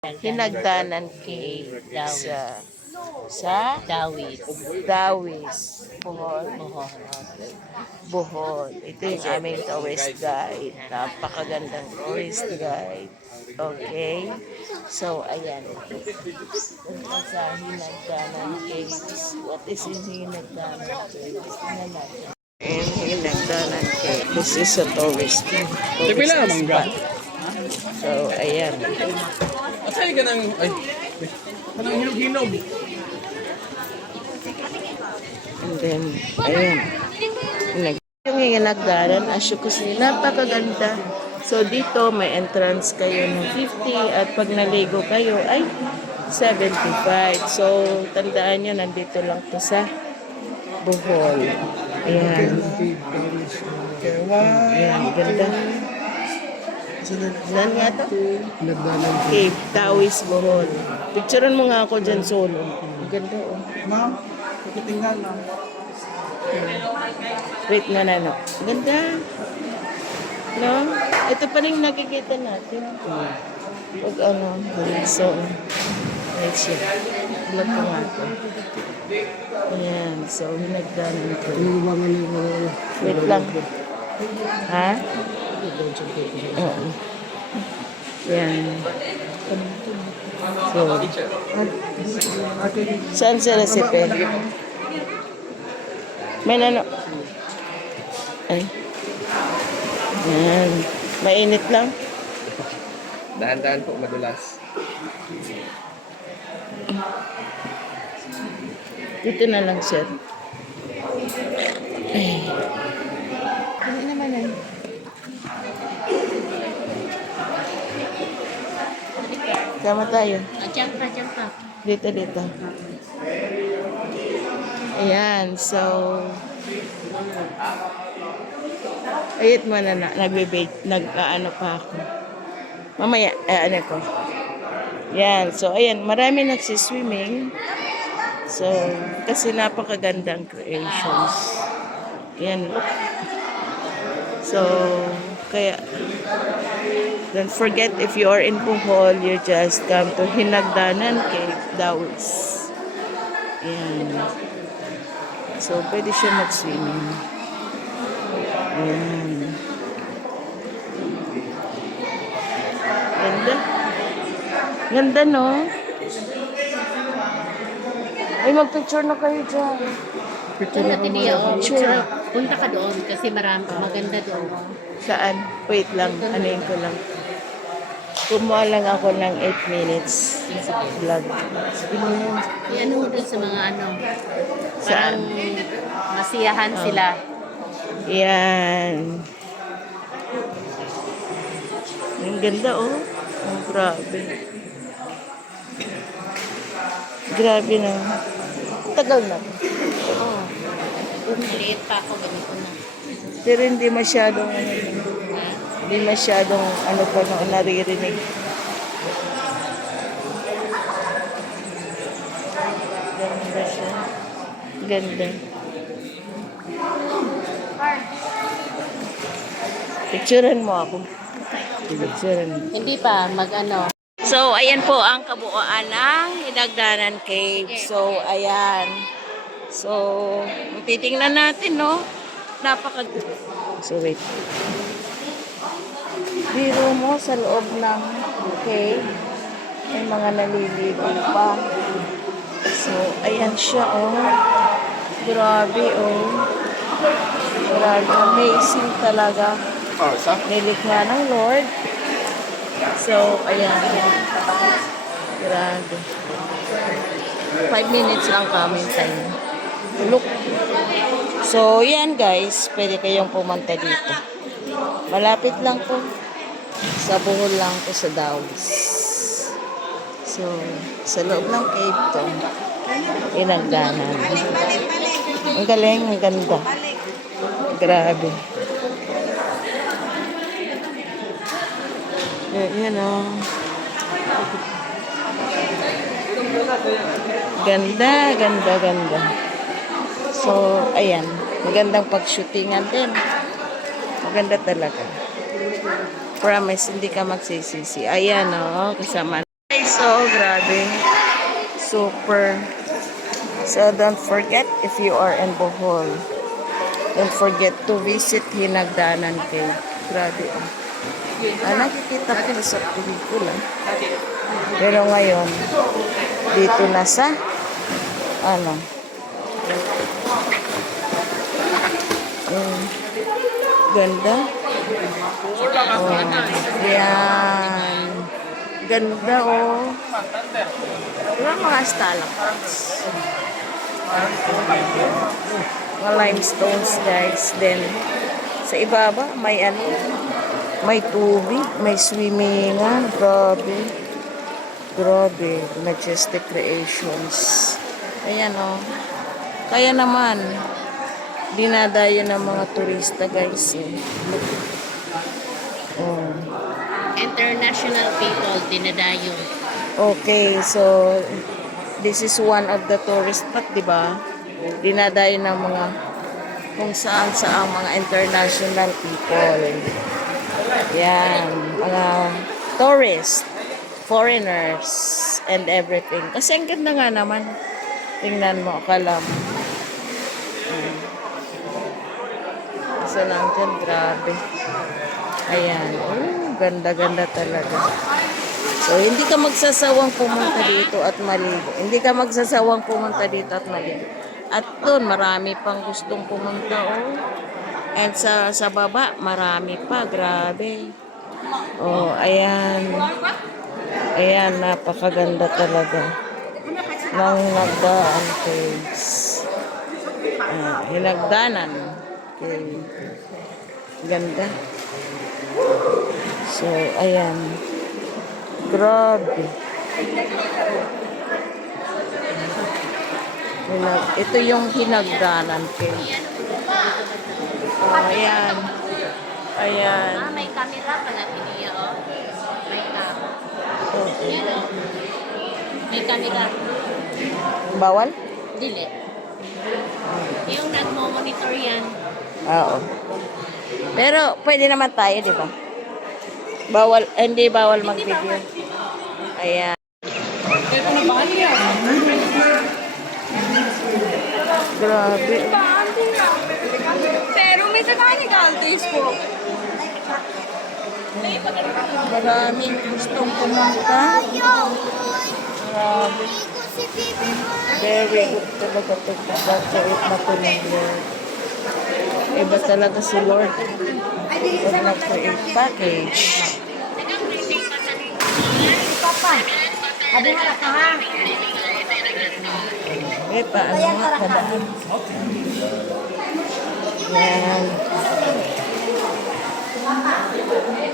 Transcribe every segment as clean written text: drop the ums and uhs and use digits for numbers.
Hinagdanan Cave sa Dawis. Dawis, Bohol. Bohol. Bohol. Ito yung aming tourist guide. Napakagandang tourist guide. Okay? So, ayan. Punta sa Hinagdanan Caves. What is in Hinagdanan Caves? Tingnan natin. In Hinagdanan Cave. This is a tourist spot. So, ayan. Asay ka ng... Ay, kanang hinog-hinog. And then, ayan. Yung hinagdanan, as you can see, napakaganda. So, dito may entrance kayo ng 50 at pag naligo kayo ay 75. So, tandaan nyo, nandito lang to sa Bohol. Ayan. Ayan, ganda. Saan nga to? Cave, Dawis, Bohol. Picturean mo nga ako dyan solo. Ang ganda, oh. Ma'am, pakitingnan lang. Wait nga na, no? Ganda. No? Ito pa rin nakikita natin. Pag ano, so, right siya. Vlog ko nga ito. Ayan, so, hinagdanan ko. Wait lang. Ha? Oo. Ayan. So, saan sila si Pen? May nano. Ay. Ayan. Mainit lang. Dahan-dahan po, madulas. Dito na lang, sir. Ay. Hindi naman ay. Sama tayo. Diyan pa. Dito. Ayan, so... Ayit mo na, nag-ano pa ako. Mamaya, ano ko. Yan, so ayan, marami nagsiswimming. So, kasi napakagandang creations. Yan, look. So, kaya, don't forget if you are in Bohol, you just come to Hinagdanan Cave, Dawis. Yan. So, pwede siya mag-swimming. Ayan. Ganda. Ganda, no? Ay, mag-picture na kayo dyan. Picture natin niya. Punta ka doon kasi maganda doon. Saan? Wait lang. Anuin ko lang. Kumuha lang ako ng 8 minutes vlog. Yan mo doon sa mga ano. Saan? Masiyahan sila. Yan. Ang ganda, oh. Oh, grabe. Grabe na. Tagal na. Oo. Maliit pa ako, ganito na. Pero hindi masyadong Ha? hindi masyadong ano pa nung naririnig. Ganda siya. Ganda. Picturean mo ako. Picturean mo. Hindi pa, mag-ano. So, ayan po ang kabuuan ng Hinagdanan Cave. So, ayan. So, titingnan natin, no? So, wait. Biro mo sa loob ng cave. May mga naliligo pa. So, ayan siya, oh. Grabe, oh. Grabe. Amazing talaga. Nilikha ng Lord. So, ayan. Grabe. 5 minutes lang kami time. Look. So, yan guys. Pwede kayong pumunta dito. Malapit lang po. Sa Bohol lang po sa Dawis. So, sa loob ng cave to. Hinagdanan. Ang galing, ang ganda. Grabe. Yan o. Ganda. So, ayan. Magandang pag-shootingan din. Maganda talaga. Promise, hindi ka magsisisi. Ayan o, kasama. guys. Oh, grabe. Super. So, don't forget if you are in Bohol. Don't forget to visit Hinagdanan Cave. Grabe. Nakikita ko na sa pelikula. Pero ngayon, dito na sa, ano, ganda. Oh, yan. Ganda, oh. Diba mga stalactites? Mga limestones, guys. Then, sa ibaba, may ano, may tubig, may swimming. Grabe. Grabe. Majestic Creations. Ayan, oh. Kaya naman, dinadayo ng mga turista, guys. Oh. International people, dinadayo. Okay, so this is one of the tourist spot, di ba? Dinadayo ng mga kung saan saang mga international people. Yan, mga tourist, foreigners, and everything. Kasi ang ganda nga naman. Tingnan mo, akala mo. Isa lang dyan, grabe. Ayan, ganda-ganda talaga. So, hindi ka magsasawang pumunta dito at maligo. Hindi ka magsasawang pumunta dito at maligo. At doon, marami pang gustong pumunta, oh. And sa baba, marami pa. Grabe. Oh, ayan. Ayan, napakaganda talaga. Ng Hinagdanan Caves. Hinagdanan. Okay. Ganda. So, ayan. Grabe. Ito yung Hinagdanan Cave. Oh, ayan. Ayan. May camera pala niya, oh. May camera. Okay. May camera. Bawal? Dili. Yung nagmo-monitor yan. Oo. Pero, pwede naman tayo, di ba? Bawal, hindi bawal mag-video. Ayan. Grabe. पैरों में से कहाँ निकालते इसको Maraming gustong pumunta. Grabe. Very good talaga ito. Pagkakait na ito ng Lord. Iba talaga si Lord. Pag nag-create package. अभी हमारा कहाँ Paano nga kadaan? Yan.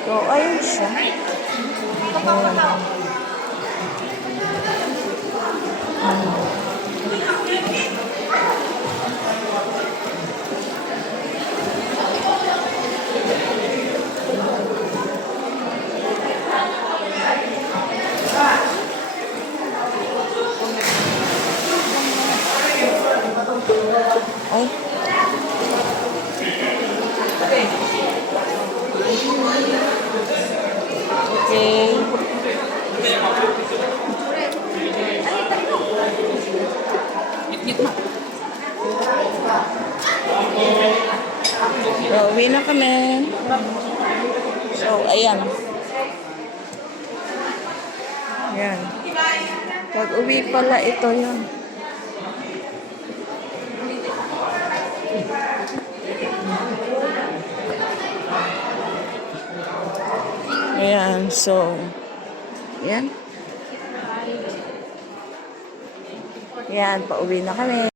So, ayun siya. Ayan. Ay. Okay. So, uwi na kami. So, ayan. Ayan. Pag-uwi pala ito yun. Ayan, so, ayan. Ayan, pauwi na kami.